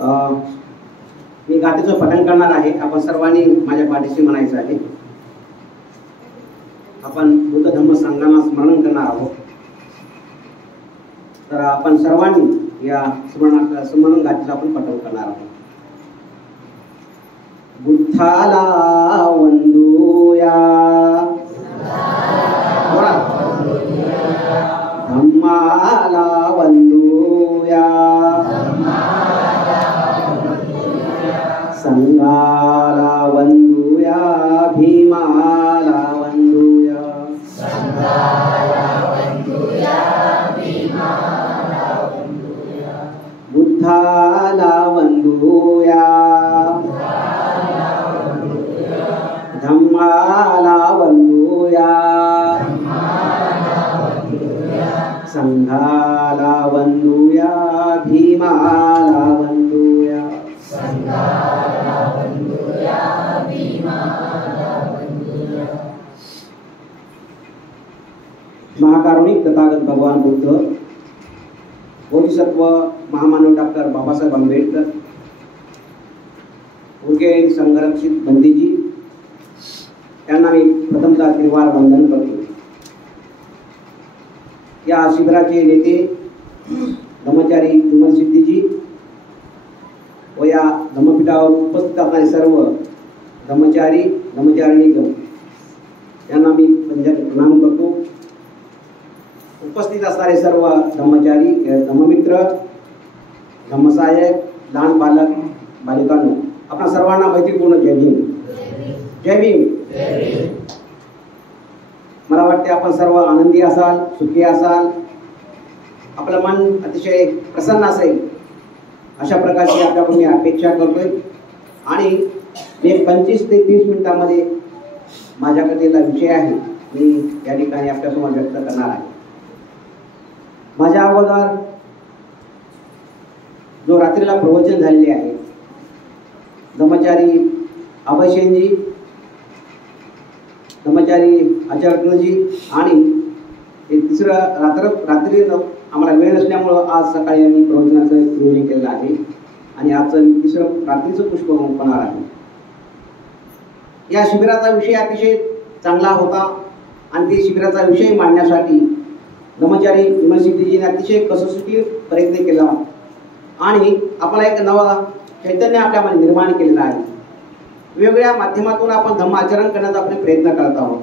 मी गातेचं पठण करणार आहे. आपण सर्वांनी माझ्या पाठीशी म्हणायचं आहे. आपण बुद्ध धम्म संघांना स्मरण करणार आहोत. तर आपण सर्वांनी या स्मरण गातेचं आपण पठण करणार आहोत. बुद्धाला वंदूया, धम्माला वंदूया, संघाला वंदूया, भीमाला वंदूया, बुद्धाला वंदूया, धम्माला वंदूया, संघाला वंदूया, भीमाला वंदूया, महाकारुणिक तथागत भगवान बुद्ध, बोधिसत्व महामानव डॉक्टर बाबासाहेब आंबेडकर, उर्गेन संरक्षित बंदीजी यांना मी प्रथमतः त्रिवार वंदन करतो. या शिबिराचे नेते धम्मचारी विमलसिद्धीजी व या धम्मपीठावर उपस्थित असणारे सर्व धम्मचारी धम्मचारिणीगण यांना मी प्रणाम करतो. उपस्थित असणारे सर्व धम्मचारी, धम्ममित्र, धम्मसहायक, लहान बालक बालिकांनो, आपणा सर्वांना मैत्रीपूर्ण जय भीम. जय भीम. मला वाटते आपण सर्व आनंदी असाल, सुखी असाल, आपलं मन अतिशय प्रसन्न असेल अशा प्रकारची आपल्याकडून मी अपेक्षा करतोय. आणि मी 25 ते 30 मिनिटांमध्ये माझ्याकडे विषय आहे मी या ठिकाणी आपल्यासमोर व्यक्त करणार आहे. माझ्या अगोदर जो रात्रीला प्रवचन झालेले आहे धम्मचारी अभयसेनजी, धम्मचारी आचार्यजी आणि तिसरं रात्री आम्हाला वेळ नसल्यामुळं आज सकाळी आम्ही प्रवचनाचं नियोजन केलेलं आहे आणि आजचं तिसरं रात्रीचं पुष्प होणार आहे. या शिबिराचा विषय अतिशय चांगला होता आणि ते शिबिराचा विषय मांडण्यासाठी धम्मचारी विमलसिद्धीजीने अतिशय कसोशीने प्रयत्न केला आणि आपल्याला एक नवा चैतन्य आपल्यामध्ये निर्माण केलेलं आहे. वेगवेगळ्या माध्यमातून आपण धम्म आचरण करण्याचा आपण प्रयत्न करत आहोत.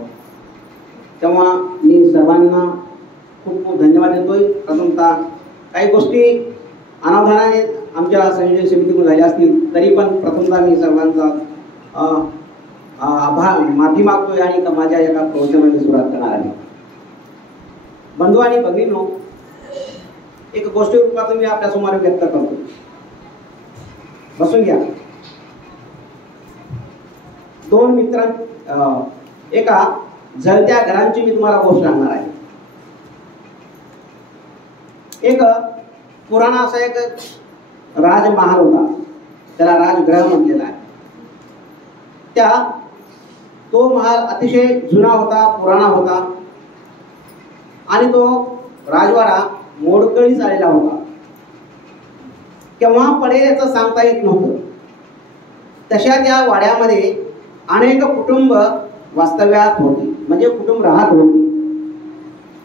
तेव्हा मी सर्वांना खूप खूप धन्यवाद देतोय. प्रथमतः काही गोष्टी अनावधानाने आमच्या संयोजन समितीकडून झाल्या असतील तरी पण प्रथमतः मी सर्वांचा आभार माफी मागतोय आणि माझ्या एका प्रवचनाने सुरुवात करणार आहे. बंधू आणि भगिनींनो, एक गोष्टी रूपात मी आपल्यासमोर व्यक्त करतो. बसून घ्या. दोन मित्र, एका जळत्या घरांची मी तुम्हाला गोष्ट सांगणार आहे. एक पुराणा असा एक राजमहाल होता, त्याला राजगृह म्हटलेला आहे. तो महाल अतिशय जुना होता, पुराणा होता आणि तो राजवाडा मोडकळीस आलेला होता. केव्हा पडेल याचं सांगता येत नव्हतं. तशा त्या वाड्यामध्ये अनेक कुटुंब वास्तव्यात होती, म्हणजे कुटुंब राहत होती.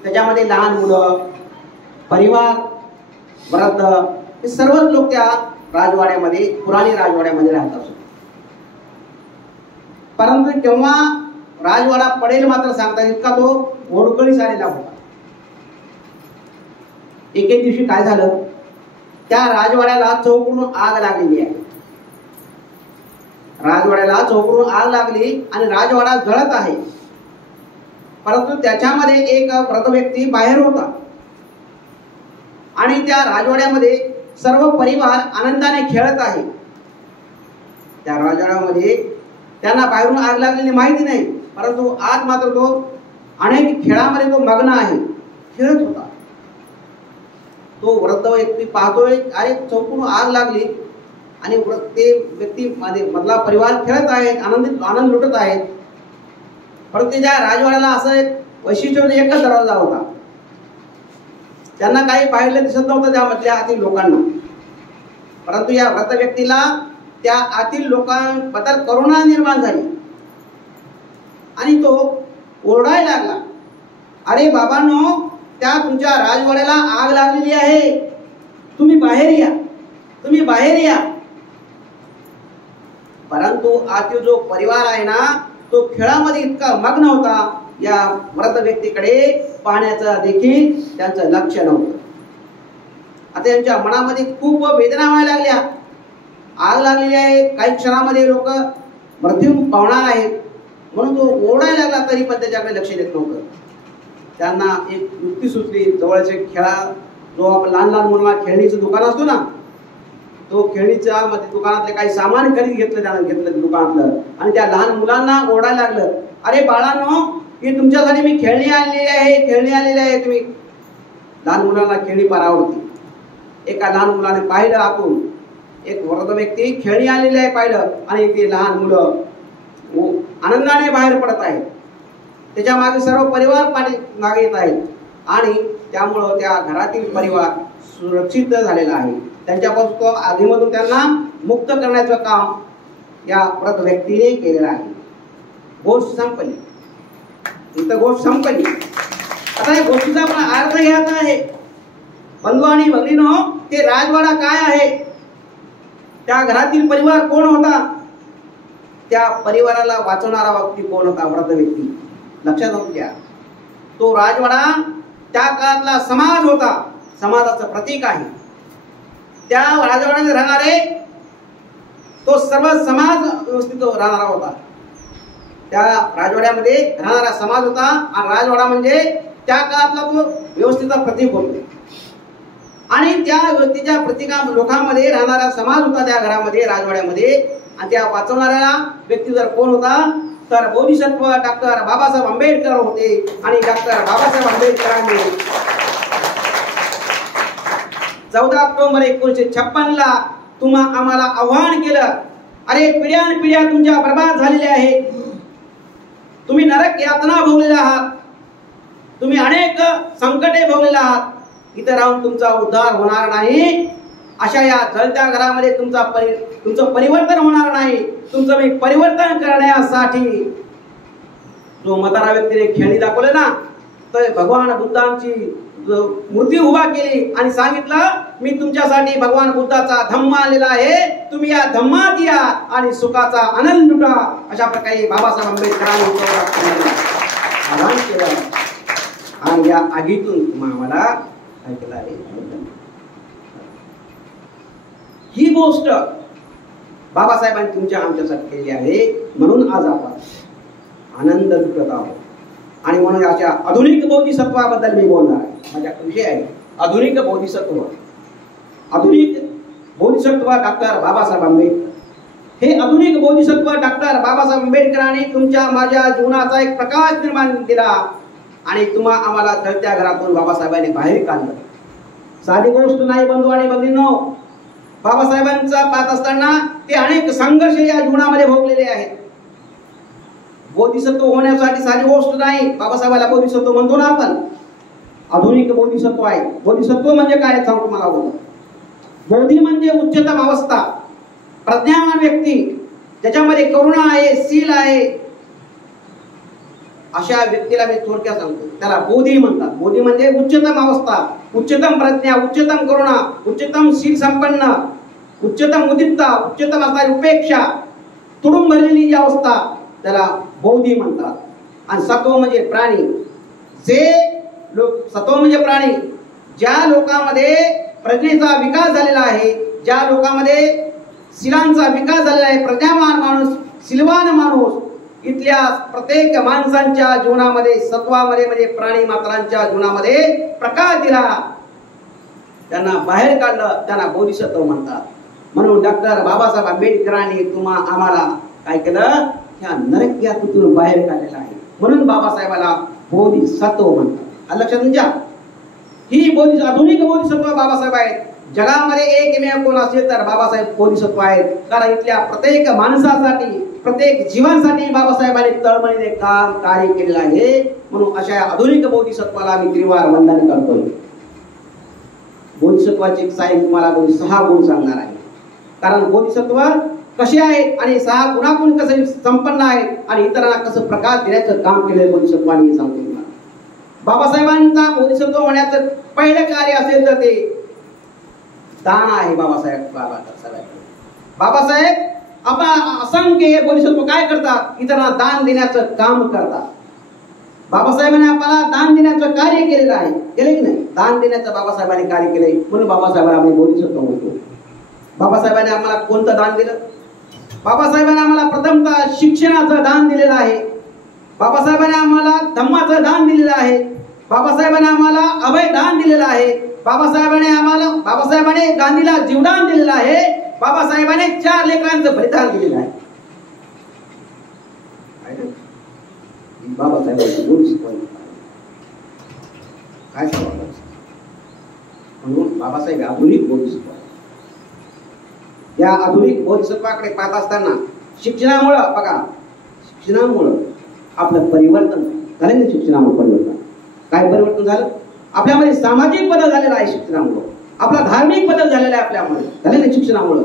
त्याच्यामध्ये लहान मुलं, परिवार, वृद्ध, हे सर्वच लोक त्या राजवाड्यामध्ये, पुराणी राजवाड्यामध्ये राहत असत. परंतु केव्हा राजवाडा पडेल मात्र सांगता येत का तो मोडकळीस आलेला होता. एके दिवशी काय झालं, त्या राजवाड्याला चौकडून आग लागलेली आहे. राजवाड्याला चौकडून आग लागली आणि राजवाडा जळत आहे. परंतु त्याच्यामध्ये एक वृद्ध व्यक्ती बाहेर होता आणि त्या राजवाड्यामध्ये सर्व परिवार आनंदाने खेळत आहे. त्या राजवाड्यामध्ये त्यांना बाहेरून आग लागलेली माहिती नाही, परंतु आज मात्र तो अनेक खेळामध्ये तो मग्न आहे, खेळत होता. तो वृद्ध व्यक्ती पाहतोय, अरे चौकून आग लागली आणि ते व्यक्ती मधला परिवार खेळत आहेत, आनंद लुटत आहेत. परंतु त्या राजवाड्याला असं एक वैशिष्ट्य होतं, एकच दरवाजा होता. त्यांना काही पाहिलं दिसत नव्हतं त्यामधल्या लोकांना. परंतु या व्रत व्यक्तीला त्या आतील लोकांबद्दल करुणा निर्माण झाली आणि तो ओरडायला लागला, अरे बाबांनो, त्या तुमच्या राजवाड्याला आग लागलेली आहे, तुम्ही बाहेर या, तुम्ही बाहेर या. परंतु आतील जो परिवार आहे ना, तो खेळामध्ये इतका मग्न होता, या व्रत व्यक्तीकडे पाहण्याचं देखील त्यांचं लक्ष नव्हतं. आता यांच्या मनामध्ये खूप वेदना व्हायला लागल्या. आग लागलेली आहे, काही क्षणामध्ये लोक मृत्यू पावणार आहेत म्हणून तो ओरडायला लागला, तरी पण त्याच्याकडे लक्ष देत नव्हतं. त्यांना एक युक्ती सुचली. जवळचे खेळा जो आपण लहान लहान मुलांना खेळणीचं दुकान असतो ना, तो खेळणीच्या मध्ये दुकानातले काही सामान खरेदी घेतलं दुकानातलं आणि त्या लहान मुलांना ओरडायला लागलं, अरे बाळांनो, ही तुमच्यासाठी मी खेळणी आणलेली आहे, खेळणी आणलेली आहे. तुम्ही लहान मुलांना खेळणी फार आवडते. एका लहान मुलाने पाहिलं, आपण एक वृद्ध व्यक्ती खेळणी आणलेली आहे पाहिलं, आणि ते लहान मुलं आनंदाने बाहेर पडत आहेत. त्याच्या मागे सर्व परिवार पाणी मागे येत आहेत आणि त्यामुळं त्या घरातील परिवार सुरक्षित झालेला आहे. त्यांच्यापासून तो आधीमधून त्यांना मुक्त करण्याचं काम या व्रत व्यक्तीने केलेलं आहे. गोष्ट संपली, इथं गोष्ट संपली. आता या गोष्टीचा आपण अर्थ घ्यायचा आहे. बंधू आणि भगिनीनो, ते राजवाडा काय आहे, त्या घरातील परिवार कोण होता, त्या परिवाराला वाचवणारा व्यक्ती कोण होता, व्रत व्यक्ती. लक्षात घ्या, तो राजवाडा त्या काळातला समाज होता, समाजाचं प्रतीक आहे. त्या राजवाड्यामध्ये राहणारे तो सर्व समाज व्यवस्थित राहणारा होता. त्या राजवाड्यामध्ये राहणारा समाज होता आणि राजवाडा म्हणजे त्या काळातला तो व्यवस्थेचा प्रतीक होता. आणि त्या व्यक्तीच्या प्रतिका लोकांमध्ये राहणारा समाज होता त्या घरामध्ये, राजवाड्यामध्ये. आणि त्या वाचवणाऱ्या व्यक्ती जर कोण होता, तर बोधिसत्व डॉक्टर बाबासाहेब आंबेडकर होते. आणि डॉक्टर बाबासाहेब आंबेडकरांनी 14 ऑक्टोबर 1956 तुम्हा आम्हाला आव्हान केलं, अरे पिढ्यानपिढ्या तुमच्या बर्बाद झालेल्या आहेत, तुम्ही नरक यातना भोगलेल्या आहात, तुम्ही अनेक संकटे भोगलेल्या आहात, इथं राहून तुमचा उद्धार होणार नाही. अशा या जळत्या घरामध्ये तुमचं परिवर्तन होणार नाही. तुमचं मी परिवर्तन करण्यासाठी जो म्हातारा व्यक्तीने खेळणी दाखवले ना, तर भगवान बुद्धांची मूर्ती उभा केली आणि सांगितलं, मी तुमच्यासाठी भगवान बुद्धाचा धम्म आलेला आहे, तुम्ही या धम्मात या आणि सुखाचा आनंद लुटा. अशा प्रकारे बाबासाहेब आंबेडकरांनी आवाहन केलं. आणि या आगीतून तुम्हाला ऐकलं आहे. ही गोष्ट बाबासाहेबांनी तुमच्या आमच्यासाठी केली आहे, म्हणून आज आपण आनंद लुटत आहोत. आणि म्हणून अशा आधुनिक बोधिसत्वाबद्दल मी बोलणार आहे. माझा विषय आहे आधुनिक बोधिसत्व. आधुनिक बोधिसत्व डॉक्टर बाबासाहेब आंबेडकर. हे आधुनिक बोधिसत्व डॉक्टर बाबासाहेब आंबेडकरांनी तुमच्या माझ्या जीवनाचा एक प्रकाश निर्माण केला आणि तुम्हा आम्हाला जळत्या घरातून बाबासाहेबांनी बाहेर काढलं. साधी गोष्ट नाही बंधू आणि भगिनींनो. बाबासाहेबांचा पाहत असताना ते अनेक संघर्ष या जीवनामध्ये भोगलेले आहेत. बोधिसत्व होण्यासाठी साधी गोष्ट नाही. बाबासाहेबाला बोधिसत्व म्हणतो ना आपण, आधुनिक बोधिसत्व आहे. बोधिसत्व म्हणजे काय सांगतो मला. बोधी म्हणजे उच्चतम अवस्था, प्रज्ञावान व्यक्ती, ज्याच्यामध्ये करुणा आहे, शील आहे. अशा व्यक्तीला मी थोडक्यात सांगतो, त्याला बोधी म्हणतात. बोधी म्हणजे उच्चतम अवस्था, उच्चतम प्रज्ञा, उच्चतम करुणा, उच्चतम शील संपन्न, उच्चतम उदितता, उच्चतम असणारी उपेक्षा, तुडूंब भरलेली जी अवस्था, त्याला बोधी म्हणतात. आणि सत्व म्हणजे प्राणी. जे लोक सत्व म्हणजे प्राणी, ज्या लोकांमध्ये प्रज्ञेचा विकास झालेला आहे, ज्या लोकांमध्ये शीलांचा विकास झालेला आहे, प्रज्ञावान माणूस, शीलवान माणूस, इथल्या प्रत्येक माणसांच्या जीवनामध्ये सत्वामध्ये म्हणजे प्राणी मात्रांच्या जीवनामध्ये प्रकाश दिला, त्यांना बाहेर काढलं, त्यांना बोधिसत्व म्हणतात. म्हणून डॉक्टर बाबासाहेब आंबेडकरांनी तुम्हा आम्हाला काय केलं, ह्या नरक यातून बाहेर काढलेला आहे. म्हणून बाबासाहेबाला बोधिसत्व म्हणतात. लक्षात घ्या, ही आधुनिक बोधिसत्व बाबासाहेब आहेत. जगामध्ये एकमेव कोण असेल तर बाबासाहेब बोधिसत्व आहेत. कारण इथल्या प्रत्येक माणसासाठी, प्रत्येक जीवांसाठी बाबासाहेबांनी तळमळीने काम कार्य केलेलं आहे. म्हणून अशा आधुनिक बोधिसत्वाला मी त्रिवार वंदन करतोय. बोधिसत्वाचे साहेब तुम्हाला 6 गुण सांगणार आहे. कारण बोधिसत्व कसे आहेत आणि 6 गुणांतून कसे संपन्न आहेत आणि इतरांना कसं प्रकाश देण्याचं काम केलं बोधिसत्वाने सांगतो तुम्हाला. बाबासाहेबांचा बोधिसत्व होण्याचं पहिलं कार्य असेल तर ते दान आहे. बाबासाहेब आपण असंख्य बोधिसत्व काय करतात, इतरांना दान देण्याचं काम करतात. बाबासाहेबांनी आपल्याला दान देण्याचं कार्य केलेलं आहे, केले की नाही? दान देण्याचं बाबासाहेबांनी कार्य केलंय म्हणून बाबासाहेबांना आपण बोधिसत्व म्हणतो. बाबासाहेबांनी आम्हाला कोणतं दान दिलं? बाबासाहेबांनी आम्हाला प्रथमतः शिक्षणाचं दान दिलेलं आहे. बाबासाहेबांनी आम्हाला धम्माचं दान दिलेलं आहे. बाबासाहेबांनी आम्हाला अभय दान दिलेलं आहे. बाबासाहेबांनी गांधीला जीवदान दिलेलं आहे. बाबासाहेबांनी 4 लेकरांचं बलिदान दिलेलं आहे. बाबासाहेबांची बोधिसत्व काय सांगायचं म्हणून बाबासाहेब आधुनिक बोधिसत्व. या आधुनिक बोधिसत्वाकडे पाहत असताना शिक्षणामुळं बघा, शिक्षणामुळं आपलं परिवर्तन झालं ना. शिक्षणामुळे परिवर्तन काय परिवर्तन झालं? आपल्यामध्ये सामाजिक बदल झालेला आहे शिक्षणामुळं. आपला धार्मिक बदल झालेला आहे आपल्यामुळे झाले ना. शिक्षणामुळं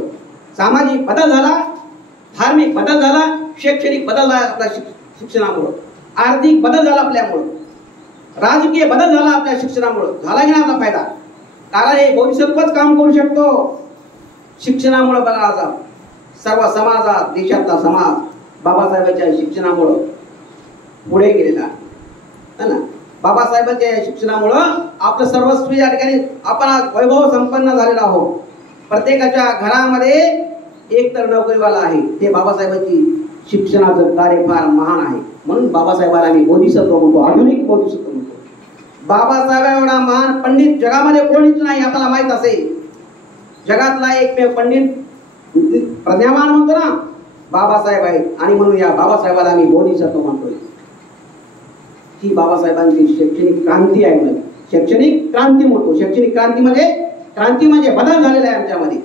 सामाजिक बदल झाला, धार्मिक बदल झाला, शैक्षणिक बदल झाला आपल्या शिक्षणामुळं. आर्थिक बदल झाला आपल्यामुळं, राजकीय बदल झाला आपल्या शिक्षणामुळं. झाला की नाही आपला फायदा? कारण हे बोधिसत्वच काम करू शकतो. शिक्षणामुळे बघा आता सर्व समाजात, देशातला समाज बाबासाहेबांच्या शिक्षणामुळं पुढे गेलेला आहे ना. बाबासाहेबांच्या शिक्षणामुळं आपलं सर्वस्वी या ठिकाणी आपण वैभव संपन्न झालेला आहोत. प्रत्येकाच्या घरामध्ये एक तर नोकरीवाला आहे. ते बाबासाहेबांची शिक्षणाचं कार्य फार महान आहे म्हणून बाबासाहेबांना आम्ही बोधिसत्व म्हणतो, आधुनिक बोधिसत्व म्हणतो. बाबासाहेब एवढा महान पंडित जगामध्ये कोणीच नाही, आपल्याला माहित असेल. जगातला एकमेव पंडित प्रज्ञावान म्हणतो ना, बाबासाहेब आहेत. आणि म्हणून या बाबासाहेबाला आम्ही बोधिसत्व म्हणतोय. ही बाबासाहेबांची शैक्षणिक क्रांती आहे. म्हणजे शैक्षणिक क्रांती म्हणतो. शैक्षणिक क्रांती म्हणजे बदल झालेला आहे आमच्यामध्ये,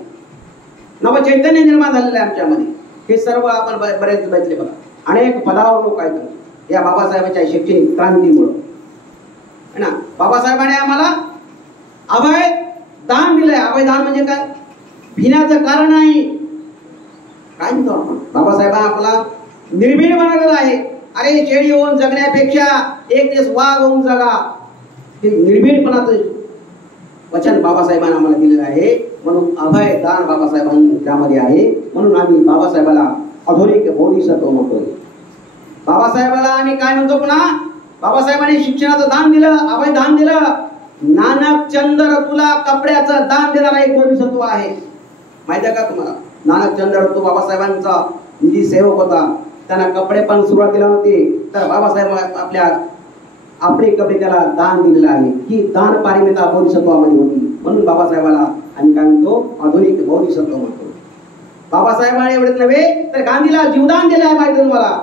नवचैतन्य निर्माण झालेलं आहे आमच्यामध्ये. हे सर्व आपण बरेच बघितले बघा. अनेक पदावर लोक आहेत या बाबासाहेबांच्या शैक्षणिक क्रांतीमुळं है ना. बाबासाहेबांनी आम्हाला अभय दान दिलंय. अभय दान म्हणजे काय? भिण्याचं कारण नाही. काय म्हणतो आपण? बाबासाहेबांना आपला निर्भीड बनवलेला आहे. अरे शेळी होऊन जगण्यापेक्षा एक दिवस वाघ होऊन जगा, हे निर्भीडपणाचं वचन बाबासाहेबांना आम्हाला दिलेलं आहे. म्हणून अभय दान बाबासाहेबांच्यामध्ये आहे. म्हणून आम्ही बाबासाहेबाला आधुनिक बोधिसत्व म्हणतोय. बाबासाहेबाला आम्ही काय म्हणतो पुन्हा? बाबासाहेबांनी शिक्षणाचं दान दिलं, अभय दान दिलं. नानक चंद्र तुला कपड्याचं दान देणारा एक बोधिसत्व आहे. माहिती आहे का तुम्हाला? नानक चंद्र तो बाबासाहेबांचा निजी सेवक होता. त्यांना कपडे पण सुरुवातीला होते, तर बाबासाहेब आपले कपडे त्याला दान दिलेलं आहे. ही दान पारमिता बोधिसत्वामध्ये होती. म्हणून बाबासाहेबाला आम्ही काय म्हणतो? आधुनिक बोधिसत्व म्हणतो. बाबासाहेबांनी एवढेच नव्हे तर गांधीला जीवदान दिलं आहे. माहिती तुम्हाला?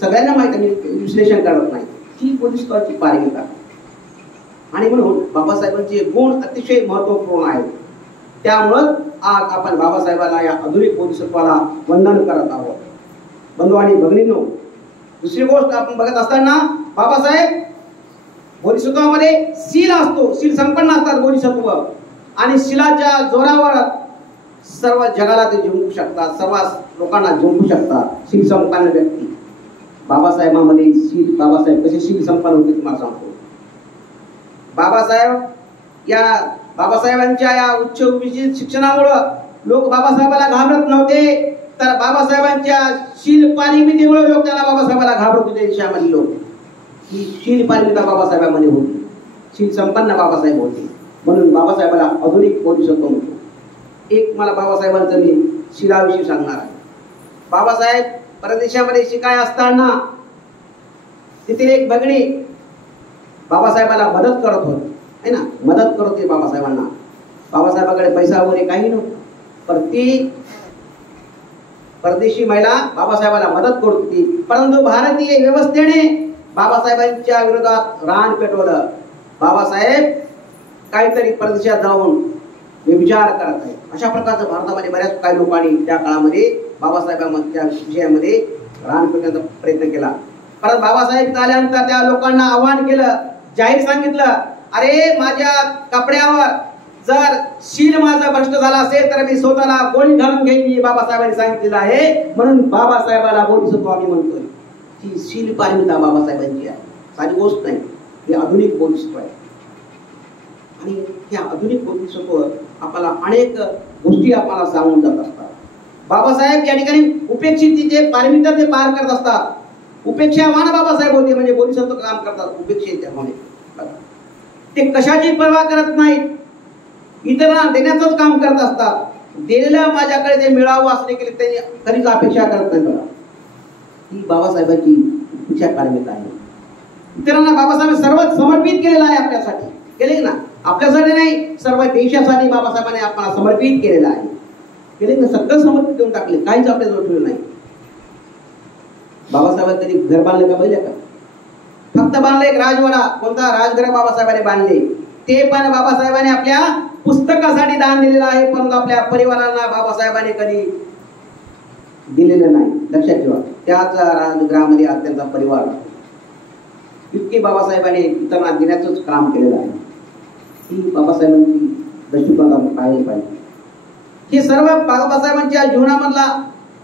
सगळ्यांना माहिती, मी विश्लेषण करत नाही. ही बोधिसत्वाची पारमिता. आणि म्हणून बाबासाहेबांचे गुण अतिशय महत्वपूर्ण आहेत. त्यामुळं आज आपण बाबासाहेबाला या आधुनिक बोधिसत्वाला वंदन करत आहोत. बंधू आणि भगिनींनो, दुसरी गोष्ट आपण बघत असताना बाबासाहेब बोधिसत्वामध्ये शील असतो. शील संपन्न असतात बोधिसत्व. आणि शीलाच्या जोरावर सर्व जगाला ते जिंकू शकतात, सर्व लोकांना जिंकू शकतात. शील संपन्न व्यक्ती बाबासाहेबांमध्ये शील. बाबासाहेब कसे शील संपन्न होते तुम्हाला सांगतो. बाबासाहेबांच्या या उच्च शिक्षणामुळं लोक बाबासाहेबाला घाबरत नव्हते, तर बाबासाहेबांच्या शील पारमितेमुळे लोक त्याला बाबासाहेबाला घाबरत होते. देशामधील लोक ही शील पारमिता बाबासाहेबांमध्ये होती. शील संपन्न बाबासाहेब होते. म्हणून बाबासाहेबाला आधुनिक बोधिसत्व म्हणतो. एक मला बाबासाहेबांचं मी शीलाविषयी सांगणार आहे. बाबासाहेब परदेशामध्ये शिकाय असताना तिथे एक भगिनी बाबासाहेबाला मदत करत होती है ना. मदत करत होती बाबासाहेबांना. बाबासाहेबांकडे पैसा वगैरे काही नव्हतं, पण ती परदेशी महिला बाबासाहेबाला मदत करत होती. परंतु भारतीय व्यवस्थेने बाबासाहेबांच्या विरोधात रान पेटवलं. बाबासाहेब काहीतरी परदेशात जाऊन विचार करत आहे. अशा प्रकारचं भारतामध्ये बऱ्याच काही लोकांनी त्या काळामध्ये बाबासाहेबांच्या विषयामध्ये रान पेटवण्याचा प्रयत्न केला. परत बाबासाहेब आल्यानंतर त्या लोकांना आव्हान केलं, जाहीर सांगितलं, अरे माझ्या कपड्यावर जर शील माझा भ्रष्ट झाला असेल तर मी स्वतःला गोळी घालून घेईन, बाबासाहेबांनी सांगितलेलं आहे. म्हणून बाबासाहेबाला बोधिसत्व आम्ही म्हणतोय. ही शील पारमिता बाबासाहेबांची आहे, साधी गोष्ट नाही. हे आधुनिक बोधिसत्व आहे. आणि हे आधुनिक बोधिसत्व आपल्याला अनेक गोष्टी आपल्याला सांगून जात असतात. बाबासाहेब या ठिकाणी उपेक्षितीचे पारमिता ते पार करत असतात. उपेक्षावान बाबासाहेब होते, म्हणजे बोधिसत्व काम करतात उपेक्षेच्यामुळे. ते कशाची पर्वा करत नाहीत, इतरांना देण्याचंच काम करत असतात. दिलेलं माझ्याकडे ते मिळावं असणे केले त्यांनी कधीच अपेक्षा करत नाही. बघा, ही बाबासाहेबांची उपेक्षा पारमिता आहे. इतरांना बाबासाहेब सर्वच समर्पित केलेलं आहे. आपल्यासाठी केले ना, आपल्यासाठी नाही, सर्व देशासाठी बाबासाहेबांनी आपल्याला समर्पित केलेलं आहे. केले ना, सगळं समर्पित देऊन टाकले, काहीच आपल्याजवळ ठेवलं नाही. बाबासाहेबांनी कधी घर बांधले का पाहिजे का? फक्त बांधले एक राजवाडा. कोणता राजघर बाबासाहेबांनी बांधले, ते पण बाबासाहेबांनी आपल्या पुस्तकासाठी दान दिलेलं आहे. परंतु आपल्या परिवारांना बाबासाहेबांनी कधी दिलेलं नाही. लक्षात ठेवा, त्याच राजगृहामध्ये आज त्यांचा परिवार. इतके बाबासाहेबांनी इतरांना देण्याचंच काम केलेलं आहे. ही बाबासाहेबांची दृष्टिकोन आपण पाहिली पाहिजे. हे सर्व बाबासाहेबांच्या जीवनामधला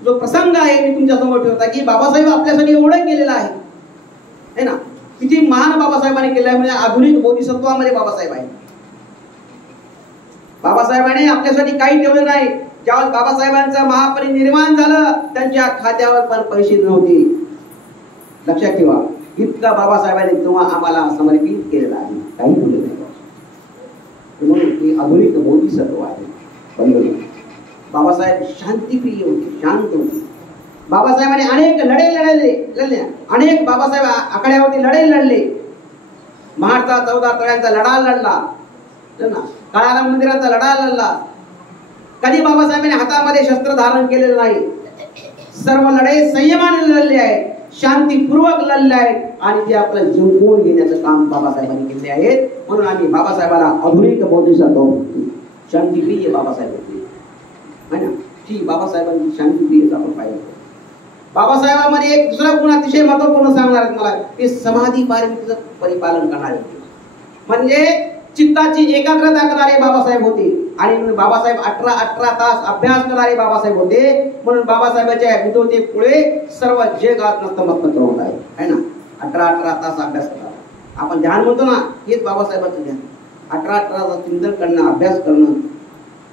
जो प्रसंग आहे मी तुमच्या समोर ठेवता, की बाबासाहेब आपल्यासाठी एवढं केलेलं आहे ना. किती महान बाबासाहेबांनी केलं आहे. म्हणजे आधुनिक बोधिसत्वामध्ये बाबासाहेब आहे. बाबासाहेबांनी आपल्यासाठी काही ठेवलं नाही. ज्यावेळेस बाबासाहेबांचं महापरिनिर्वाण झालं, त्यांच्या खात्यावर पण पैसे नव्हते. लक्षात ठेवा, इतका बाबासाहेबांनी तेव्हा आम्हाला समर्पित केलेला आहे, काही ठेवलं नाही. म्हणून हे आधुनिक बोधिसत्व आहे. बाबासाहेब शांतिप्रिय होते, शांत होते. बाबासाहेबांनी अनेक लढे लढले, अनेक बाबासाहेब आकड्यावरती लढे लढले. महाडचा 14 तळ्यांचा लढा लढला, काळाराम मंदिराचा लढा लढला. कधी बाबासाहेबांनी हातामध्ये शस्त्र धारण केलेलं नाही. सर्व लढाई संयमाने लढले आहेत, शांतीपूर्वक लढले आहेत. आणि ते आपलं जिंकून घेण्याचं काम बाबासाहेबांनी केले आहेत. म्हणून आम्ही बाबासाहेबाला आधुनिक बोधिसत्व, शांतिप्रिय बाबासाहेब होते. ही बाबासाहेबांची शांतिप्रिय आपण पाहिजे. बाबासाहेबांमध्ये एक दुसरा गुण अतिशय महत्वपूर्ण सांगणार आहेत मला, ते समाधी पारमितीचं परिपालन करणारे होते. म्हणजे चित्ताची एकाग्रता करणारे बाबासाहेब होते. आणि बाबासाहेब 18 तास अभ्यास करणारे बाबासाहेब होते. म्हणून बाबासाहेबांच्या विद्वत्तेमुळे सर्व जग आज नतमस्तक होत आहे ना. 18 तास अभ्यास करणार. आपण ध्यान म्हणतो ना, हेच बाबासाहेबांचं ध्यान. 18 तास चिंतन करणं, अभ्यास करणं.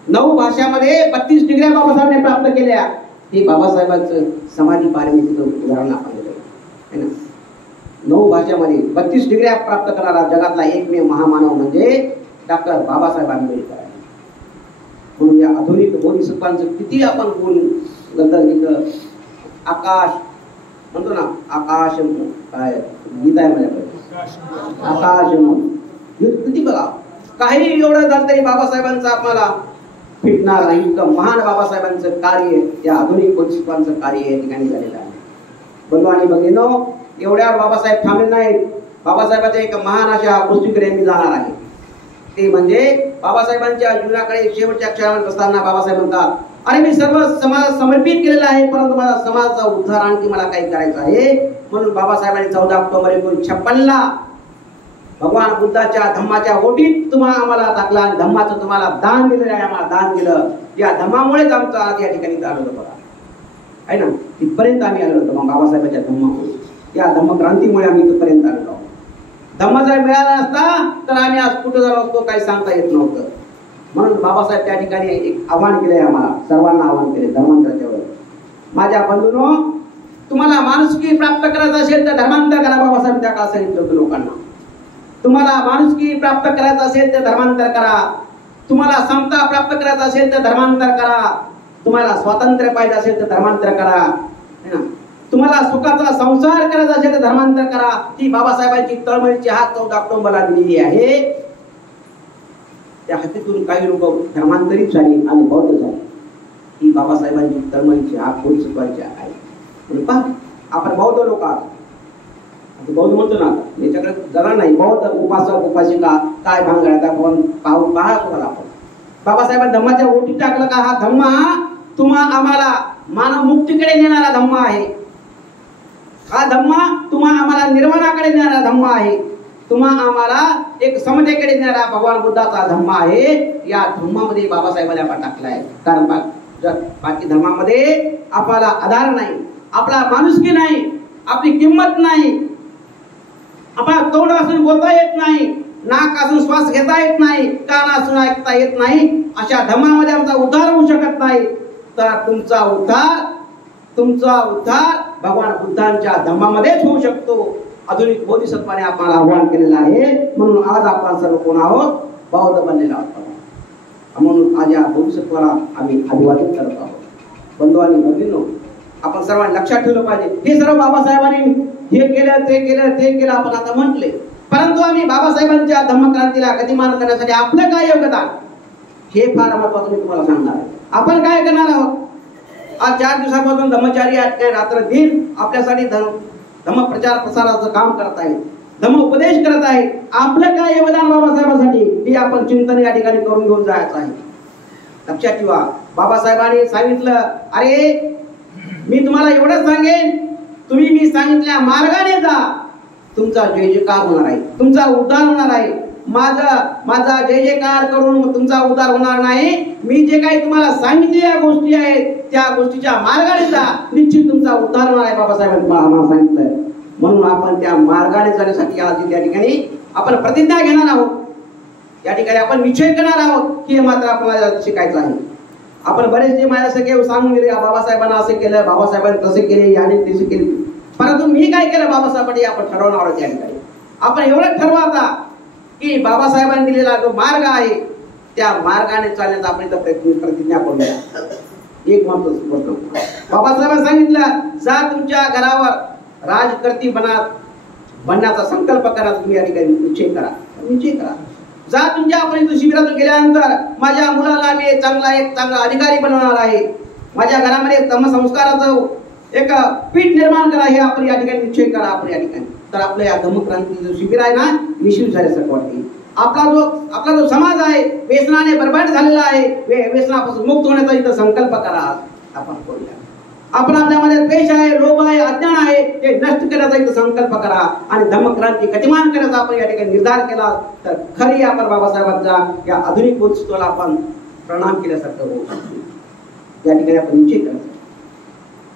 9 भाषामध्ये 32 डिग्र्या बाबासाहेबांनी प्राप्त केल्या. हे बाबासाहेबांचं समाधी पारमितीचं उदाहरण आपण दिलं आहे ना. 9 भाषामध्ये 32 डिग्र्या प्राप्त करणारा जगातला एकमेव महामानव म्हणजे डॉक्टर बाबासाहेब आंबेडकर आहे. म्हणून या आधुनिक बोधिसत्वांचं किती आपण गुण इथं आकाश म्हणतो ना, आकाश काय गीता आहे माझ्याकडे, आकाश किती बघा. काही एवढं झालं तरी बाबासाहेबांचं आपल्याला फिटणार नाही. इतकं महान बाबासाहेबांचं कार्य, या आधुनिक बोधिसत्वांचं कार्य या ठिकाणी झालेलं आहे. बंधू आणि भगिनींनो, एवढ्या बाबासाहेब थांबले नाहीत. बाबासाहेबांच्या एक महान अशा गोष्टीकडे मी जाणार आहे. ते म्हणजे बाबासाहेबांच्या जीवनाकडे शेवटच्या क्षणावर असताना बाबासाहेब म्हणतात, अरे मी सर्व समाज समर्पित केलेला आहे, परंतु माझा समाजाचा उद्धार आणखी मला काही करायचं आहे. म्हणून बाबासाहेबांनी 14 ऑक्टोबर 1956ला भगवान बुद्धाच्या धम्माच्या ओटीत तुम्हाला आम्हाला टाकला. धम्माचं तुम्हाला दान दिलेलं आहे, आम्हाला दान दिलं. या धम्मामुळेच आमचं आज या ठिकाणी आलो होतं बघा, आहे ना. इथपर्यंत आम्ही आलो होतो बाबासाहेबांच्या धम्मामुळे. या धम्मक्रांतीमुळे आम्ही इथपर्यंत आलो. धम्म जर मिळाला नसता तर आम्ही आज कुठं झालो असतो काही सांगता येत नव्हतं. म्हणून बाबासाहेब त्या ठिकाणी एक आव्हान केलंय, आम्हाला सर्वांना आव्हान केले धर्मांतराच्या वेळेस. माझ्या बंधूंनो, तुम्हाला माणुसकी प्राप्त करायचं असेल तर धर्मांतर करा. बाबासाहेब त्या काळात सांगितलं होतं लोकांना, तुम्हाला माणुसकी प्राप्त करायचं असेल तर धर्मांतर करा. तुम्हाला समता प्राप्त करायचं असेल तर धर्मांतर करा. तुम्हाला स्वातंत्र्य पाहिजे असेल तर धर्मांतर करा. तुम्हाला सुखाचा संसार करायचा असेल तर धर्मांतर करा. ही बाबासाहेबांची तळमळीची हाक 14 ऑक्टोबरला दिलेली आहे. त्या हातीतून काही लोक धर्मांतरित झाली आणि बौद्ध झाले. ही बाबासाहेबांची तळमळीची हाक बोधिसत्वांची आहे. म्हणजे पहा, आपण बौद्ध लोक आहोत, बौद्ध म्हणतो ना, याच्याकडे जरा नाही. बौद्ध उपासक उपासिका काय भांगड्यात आपण पाहून पहा तुम्हाला. आपण बाबासाहेबांनी धम्माच्या ओटी टाकलं का, हा धम्मा तुम्हा आम्हाला मानव मुक्तीकडे नेणारा धम्मा आहे. हा धम्मा तुम्हा आम्हाला निर्वाणाकडे नेणारा धम्मा आहे. तुम्हा आम्हाला एक समतेकडे नेणारा भगवान बुद्धाचा धम्म आहे. या धम्मामध्ये बाबासाहेबांनी आपण टाकलाय. कारण बाकी धर्मामध्ये आपल्याला आधार नाही, आपला माणुसकी नाही, आपली किंमत नाही, आपला तोंड असून बोलता येत नाही, नाक असून श्वास घेता येत नाही, कान असून ऐकता येत नाही, अशा धर्मामध्ये आमचा उद्धार होऊ शकत नाही. तर तुमचा उद्धार भगवान बुद्धांच्या धर्मामध्येच होऊ शकतो. आधुनिक बोधिसत्वाने आपल्याला आव्हान केलेलं आहे. म्हणून आज आपण सर्व कोण आहोत? बौद्ध बनलेला आहोत. म्हणून आज या बोधिसत्वाला आम्ही अभिवादन करत आहोत. बंधू आणि भगिनींनो, आपण सर्वांनी लक्षात ठेवलं पाहिजे. हे सर्व बाबासाहेबांनी हे केलं, ते केलं, ते केलं आपण आता म्हटले, परंतु आम्ही बाबासाहेबांच्या धम्मक्रांतीला गतिमान करण्यासाठी आपलं काय योगदान, हे फार महत्वाचं मी तुम्हाला सांगणार आहे. आपण काय करणार आहोत? आज 4 दिवसापासून धम्मचारी रात्र दिन आपल्यासाठी धम्म प्रचार प्रसाराचं काम करत आहेत, धम्म उपदेश करत आहेत. आपलं काय योगदान बाबासाहेबांसाठी हे आपण चिंतन या ठिकाणी करून घेऊन जायचं आहे. लक्षात ठेवा, बाबासाहेबांनी सांगितलं, अरे मी तुम्हाला एवढंच सांगेन, तुम्ही मी सांगितल्या मार्गाने जा, तुमचा जय जयकार होणार आहे, तुमचा उद्धार होणार आहे. माझा जय जयकार करून तुमचा उद्धार होणार नाही. मी जे काही तुम्हाला सांगितलेल्या गोष्टी आहेत त्या गोष्टीच्या मार्गाने जा, निश्चित तुमचा उद्धार होणार आहे. बाबासाहेबांनी आम्हाला सांगितलं. म्हणून आपण त्या मार्गाने जाण्यासाठी आज या ठिकाणी आपण प्रतिज्ञा घेणार आहोत. या ठिकाणी आपण निश्चय करणार आहोत की हे मात्र आपल्याला शिकायचं आहे. आपण बरेचसे माझ्यासारखे सांगून गेले, बाबासाहेबांना असे केलं, बाबासाहेबांनी तसे केले, याने तसे केले, परंतु मी काय केलं बाबासाहेबांनी आपण ठरवणार आहोत. या ठिकाणी आपण एवढं ठरवा आता की बाबासाहेबांनी दिलेला जो मार्ग आहे त्या मार्गाने चालण्याचा आपण प्रतिज्ञा करूया. एक महत्त्वाचं बाबासाहेबांनी सांगितलं, जा तुमच्या घरावर राजकर्ती बनण्याचा संकल्प करा. तुम्ही या ठिकाणी निश्चय करा. जा तुमच्या आपण शिबिरातून गेल्यानंतर माझ्या मुलाला मी चांगला अधिकारी बनवणार आहे, माझ्या घरामध्ये धम्मसंस्काराचं एक पीठ निर्माण करा, हे आपण या ठिकाणी निश्चय करा. आपण या ठिकाणी तर आपलं या धम्मक्रांती जो शिबिर आहे ना, निश्चित झाल्यासारखं वाटते. आपला जो समाज आहे व्यसनाने बरबाद झालेला आहे, व्यसनापासून मुक्त होण्याचा इथं संकल्प करा. आपण करूया. आपण आपल्यामध्ये द्वेष आहे, लोभ आहे, अज्ञान आहे, हे नष्ट करण्याचा इथं संकल्प करा आणि धम्मक्रांती गतिमान करण्याचा आपण या ठिकाणी निर्धार केला तर खरी आपण बाबासाहेबांच्या या आधुनिक बोधिसत्वाला आपण प्रणाम केल्यासारखं होऊ शकतो. या ठिकाणी आपण निश्चित करायचं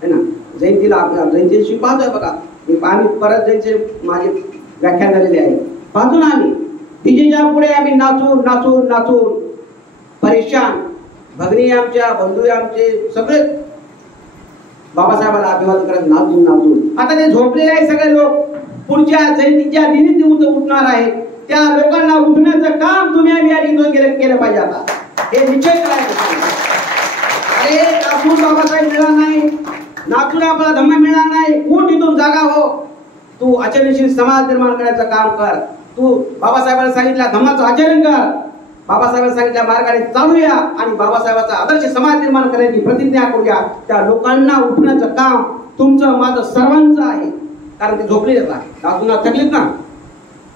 है ना. जयंतीशी पाहतोय बघा, आम्ही परत जयंती माझे व्याख्यान झालेले आहे, पाहतो ना आम्ही डीजेच्या पुढे आम्ही नाचून परेशान. भगिनी आमच्या, बंधू आमचे सगळे बाबासाहेबांना अभिवादन करत नाचून आता ते झोपलेले आहे सगळे लोक. पुढच्या जयंतीच्या दिनी ते उठणार आहे. त्या लोकांना उठण्याचं काम तुम्ही आम्ही या ठिकाणी केलं पाहिजे. आता हे निश्चय करायचं. अरे नाचून बाबासाहेब मिळणार नाही, नाचून आपल्याला धम्म मिळणार नाही. उठ इथून, जागा हो. तू आचरणशील समाज निर्माण करायचं काम कर. तू बाबासाहेबांनी सांगितल्या धम्माचं आचरण कर, बाबासाहेबांनी सांगितल्या मार्गाने चालूया आणि बाबासाहेबांचा आदर्श समाज निर्माण करण्याची प्रतिज्ञा करूया. त्या लोकांना उठण्याचं काम तुमचं माझं सर्वांचं आहे. कारण ते झोपलेच आहे, नाचून थकलेत ना.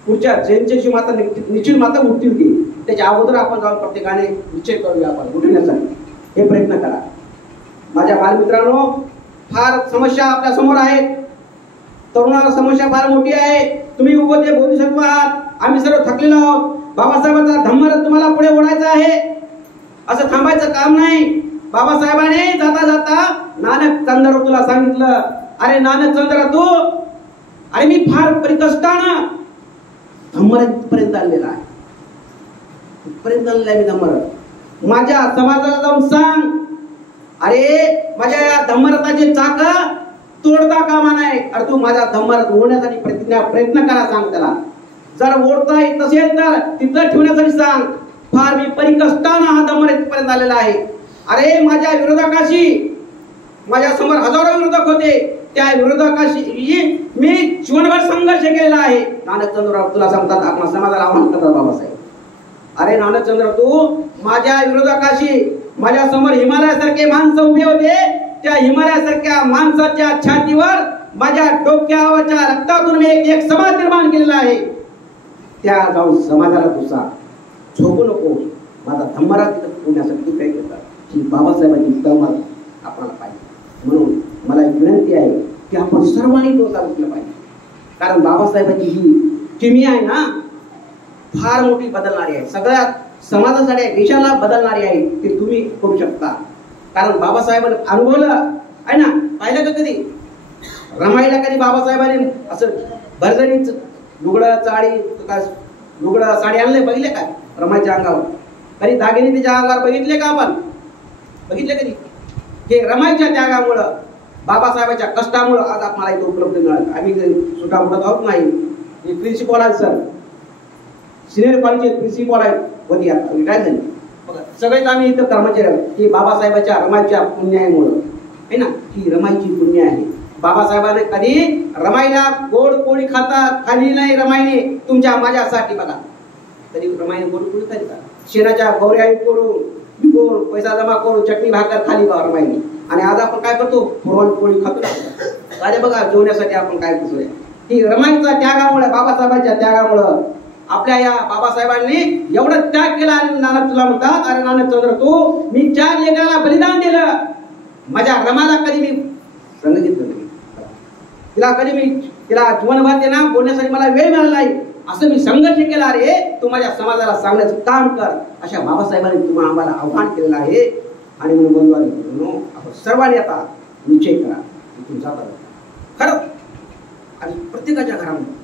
पुढच्या जयंतीची माता निश्चित माता उठतील की त्याच्या अगोदर आपण जाऊन प्रत्येकाने निश्चय करूया आपण उठण्यासाठी. हे प्रयत्न करा. माझ्या बालमित्रांनो, फार समस्या आपल्या समोर आहेत. तरुणाला समस्या फार मोठी आहे. तुम्ही उभे बोधिसत्व आहात, आम्ही सर्व थकलेलो आहोत. बाबासाहेबांचा धम्मरथ तुम्हाला पुढे ओढायचा आहे, असं थांबायचं काम नाही. बाबासाहेबांनी जाता नानक चंद्रतूला सांगितलं, अरे नानक चंद्र अरे मी फार परिकष्टानं धम्मरथ पर्यंत आलेला आहे, इथपर्यंत आलेला आहे मी धम्मरथ. माझ्या समाजाला जाऊन सांग, अरे माझ्या या धम्मरथाचे चाक तोडता कामा नाही. अरे तू माझा धम्मरथ ओढण्यासाठी प्रयत्न करा, सांग त्याला. जर ओढता येत नसेल तर तिथं ठेवण्यासाठी सांग. फार मी परिकष्टानं हा धम्मरथ पर्यंत आलेला आहे. अरे माझ्या विरोधकाशी, माझ्या समोर हजारो विरोधक होते, त्या विरोधकाशी मी जीवनभर संघर्ष केलेला आहे. नानकचंद्र तुला सांगतात, आपल्या समाजाला आव्हान करतात बाबासाहेब. अरे नानकचंद्र, तू माझ्या विरोधकाशी, माझ्या समोर हिमालयासारखे माणसं उभे होते, त्या हिमालयासारख्या माणसाच्या छातीवर माझ्या डोक्यावरच्या रक्तातून मी एक समाज निर्माण केलेला आहे. त्या जाऊन समाजाला तुझा झोपू नको. माझा धम्मरथ पुण्यासाठी काय करतात की बाबासाहेबांची धम्मरथ आपल्याला पाहिजे. म्हणून मला एक विनंती आहे की आपण सर्वांनी डोका उठला पाहिजे. कारण बाबासाहेबांची ही किमया आहे ना फार मोठी बदलणारी आहे, सगळ्या समाजासाठी देशाला बदलणारी आहे. ते तुम्ही करू शकता. कारण बाबासाहेबांनी अनुभवलं आहे ना. पाहिलं का कधी रमाईला कधी बाबासाहेबांनी असं भरजरीच लुगडं साडी आणले बघितले काय रमाईच्या अंगावर? कधी दागिने त्याच्या अंगावर बघितले का आपण? बघितले कधी? हे रमाईच्या त्यागामुळं, बाबासाहेबांच्या कष्टामुळं आज आपल्याला इथं उपलब्ध मिळालं. आम्ही सुद्धा म्हणत आहोत नाही. प्रिन्सिपल आहे सर, सिनियर कॉलेजचे प्रिन्सिपल आहे होती, आता रिटायर झाली. बघा सगळेच आम्ही इथं कर्मचारी आहोत. ही बाबासाहेबांच्या रमाईच्या पुण्यामुळं आहे ना. ही रमाईची पुण्य आहे. बाबासाहेबांनी कधी रमाईला गोड पोळी खाली नाही रमाईने तुमच्या माझ्यासाठी. बघा कधी रमाईने गोड पोळी खाली का? शेणाच्या गौऱ्या करून पैसा जमा करून चटणी भाकर खाली बा रमाईने. आणि आज आपण काय करतो? पुरण पोळी खातो. अरे बघा जेवण्यासाठी आपण काय करतोय? ही रमाईच्या त्यागामुळे, बाबासाहेबांच्या त्यागामुळं आपल्या या बाबासाहेबांनी एवढं त्याग केला. आणि नाना तुला म्हणतात, अरे नाना चंद्र तू मी 4 लेकराला बलिदान दिलं, माझ्या रमाला कधी मी संग घेतलं नाही, तिला जीवनभर देना बोलण्यासाठी मला वेळ मिळाला नाही, असं मी संघर्ष केला. रे तू माझ्या समाजाला सांगण्याचं काम कर, अशा बाबासाहेबांनी तुम्हाला आम्हाला आव्हान केलेलं आहे. आणि म्हणून बंधू आपण सर्वांनी आता निश्चय करा तुमचा खरं. आणि प्रत्येकाच्या घरामध्ये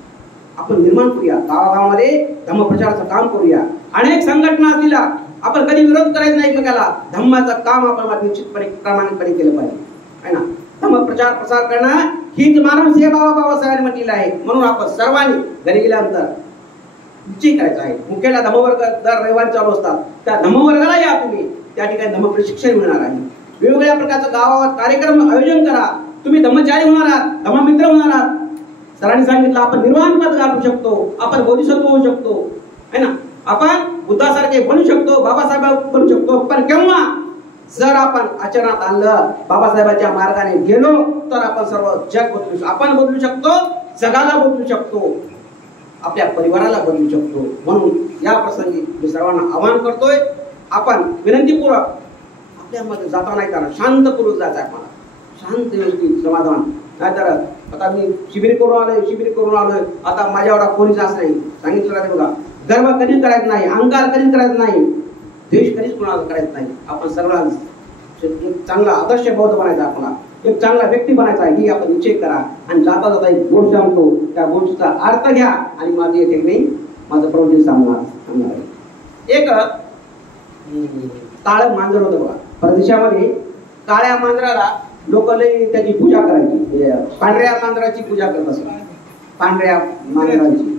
आपण निर्माण करूया, गावागावामध्ये धम्मप्रचाराचं काम करूया. अनेक संघटना असतील, आपण कधी विरोध करायचा नाही एकमेकाला. धम्माचं काम आपण निश्चितपणे प्रामाणिकपणे केलं पाहिजे आहे ना. धम्म प्रचार प्रसार करणं हीच मानव सेवा बाबासाहेबांनी म्हटलेलं आहे. म्हणून आपण सर्वांनी घरी गेल्यानंतर निश्चय करायचा आहे. मुख्याला धम्मवर्ग दर रविवारी चालू असतात, त्या धम्मवर्गाला या तुम्ही. त्या ठिकाणी धम्म प्रशिक्षण मिळणार आहे. वेगवेगळ्या प्रकारचं गावात कार्यक्रम आयोजन करा. तुम्ही धम्मचारी होणार आहात, धम्ममित्र होणार आहात. सरांनी सांगितलं आपण निर्वाण पद गाठू शकतो, आपण बोधिसत्व होऊ शकतो है ना. आपण बुद्धासारखे बनू शकतो, बाबासाहेब बनू शकतो. पण केव्हा? जर आपण आचरणात आणलं, बाबासाहेबांच्या मार्गाने गेलो, तर आपण सर्व जग बदलू शकतो. आपण बदलू शकतो, जगाला बदलू शकतो, आपल्या परिवाराला बदलू शकतो. म्हणून या प्रसंगी मी सर्वांना आवाहन करतोय, आपण विनंतीपूर्वक आपल्यामध्ये जाता नाही कारण शांतपूर्वक जायचं आहे. मला शांत व्यवस्थित समाधान. नाहीतर आता मी शिबिर करून आलोय, आता माझ्या एवढा कोणीच असं नाही. सांगितलं राहते बघा, गर्व कधीच करायचं नाही, अहंकार कधीच करायचं नाही, द्वेष कधीच कोणाला करायचं नाही. आपण सर्वांना एक चांगला आदर्श बौद्ध बनायचा, आपल्याला एक चांगला व्यक्ती बनायचा आहे. ही आपण निश्चय करा. आणि जाता जाता एक गोष्ट सांगतो, त्या गोष्टीचा अर्थ घ्या आणि माझी एक नाही माझं प्रवचन सांगणार. एक काळं मांजर होतं बघा परदेशामध्ये. काळ्या मांजराला लोक लई त्याची पूजा करायची, पांढऱ्या मांजराची पूजा करत असत. पांढऱ्या मांजराची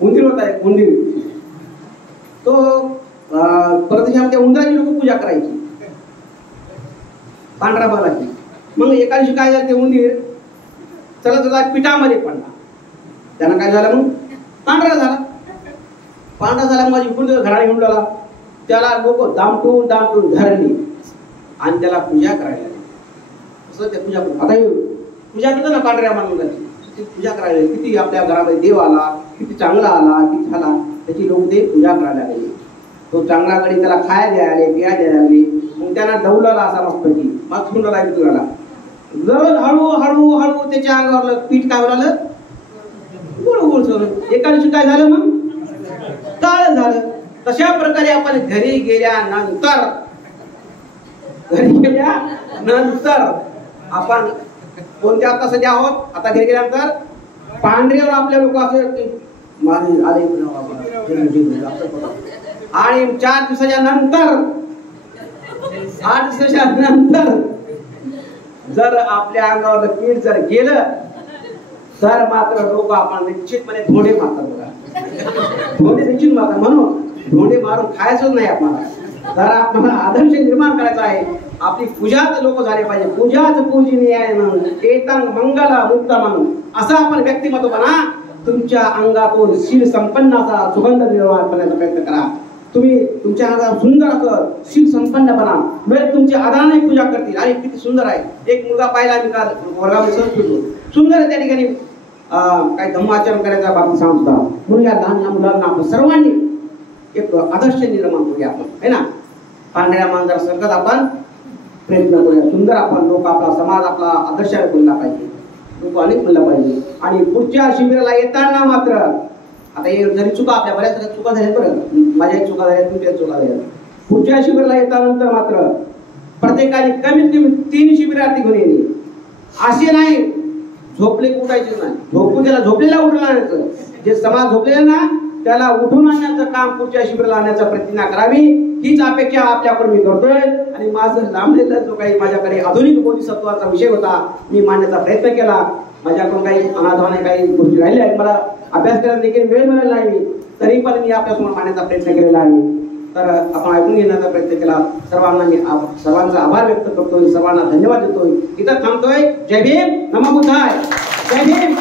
उंदीर होता एक उंदीर. तो परदेशामध्ये उंदराची लोक पूजा करायची, पांढरा बघायची. मग एका दिवशी काय झालं, ते उंदीर चला पिठामध्ये पडला. त्यानं काय झालं, मग पांढरा झाला. माझी इकडून घराने घेऊन गेला. त्याला लोक दामटून धरली आणि त्याला पूजा करायला लागली. असं ते पूजा करतो ना पांढऱ्या माणसाची पूजा करायला. किती आपल्या घरामध्ये देव आला, किती चांगला आला, किती झाला, त्याची लोक ते पूजा करायला लागले. तो चांगला कडे त्याला खाया द्यायला पिया द्यायला लागले. मग त्यांना डवलाला असा मस्तपैकी मग तुला जर हळूहळू त्याच्या अंगावर पीठ काय झालं, गोळ सगळं. एका दिवशी काय झालं, मग काळ झालं. तशा प्रकारे आपण घरी गेल्यानंतर आपण कोणत्या आता सध्या आहोत. आता घरी गेल्यानंतर पांढऱ्यावर आपल्या लोक असे आले आणि 4 दिवसाच्या नंतर 8 दिवसाच्या नंतर जर आपल्या अंगावर पीठ जर गेलं तर मात्र लोक आपण निश्चितपणे धोंडे मारतात बघा. धोंडे निश्चित मारतात. म्हणून धोंडे मारून खायचंच नाही आपल्याला. तर आपल्याला आदर्श निर्माण करायचा आहे. आपली पूजाच लोक झाले पाहिजे. पूजाच पूजनीय एतंग मंगला मुक्तमं असं आपण व्यक्तिमत्व बना. तुमच्या अंगातून शील संपन्नाचा सुगंध निर्माण करण्याचा प्रयत्न करा. तुम्ही तुमच्या अंगात सुंदर असं शील संपन्न बना. म्हणजे तुमच्या आदराने पूजा करतील. आणि किती सुंदर आहे. एक मुलगा पाहिला मी काल वर्गामध्ये सहज फिरलो, सुंदर आहे. त्या ठिकाणी काही धम्माचरण करायचा बाबतीत सांगता. म्हणून या लहान मुलांना आपण सर्वांनी एक आदर्श निर्माण करूया आपण है ना. पांढऱ्या मांजरासारखं आपण प्रयत्न करूया. सुंदर आपण लोक, आपला समाज आपला आदर्श बनला पाहिजे. लोक अनेक म्हणलं पाहिजे. आणि पुढच्या शिबिराला येताना मात्र आता हे जरी चुका आपल्या बऱ्याच चुका झाल्या, बरं माझ्या चुका झाल्या, तुमच्या चुका झाल्या, पुढच्या शिबिराला येतानंतर मात्र प्रत्येकाने कमीत कमी 3 शिबिरार्थी घेऊन येणे. असे नाही झोपले उठायचे नाही, झोपून त्याला झोपलेला उठून आणायचं. जे समाज झोपलेला ना त्याला उठून आणण्याचं काम पुढच्या शिबिराला आणण्याचा प्रयत्न करावी, हीच अपेक्षा आपल्याकडे मी करतोय. आणि माझं लांबलेला जो काही माझ्याकडे आधुनिक बोधिसत्वाचा विषय होता मी मांडण्याचा प्रयत्न केला. माझ्याकडून काही अनाथाने काही गोष्टी राहिल्या आहेत, मला अभ्यास करायला देखील वेळ मिळाला नाही, तरी पण मी आपल्यासमोर मांडण्याचा प्रयत्न केलेला आहे. तर आपण ऐकून घेण्याचा प्रयत्न केला. सर्वांना मी सर्वांचा आभार व्यक्त करतोय, सर्वांना धन्यवाद देतोय, इथं थांबतोय. जय भीम, नमो बुद्धाय. जय भीम.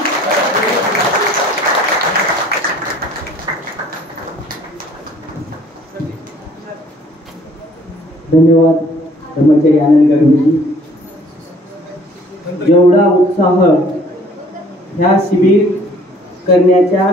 धन्यवाद ब्रह्मचारी आनंद गरुडजी. जेवढा उत्साह ह्या शिबिर करण्याच्या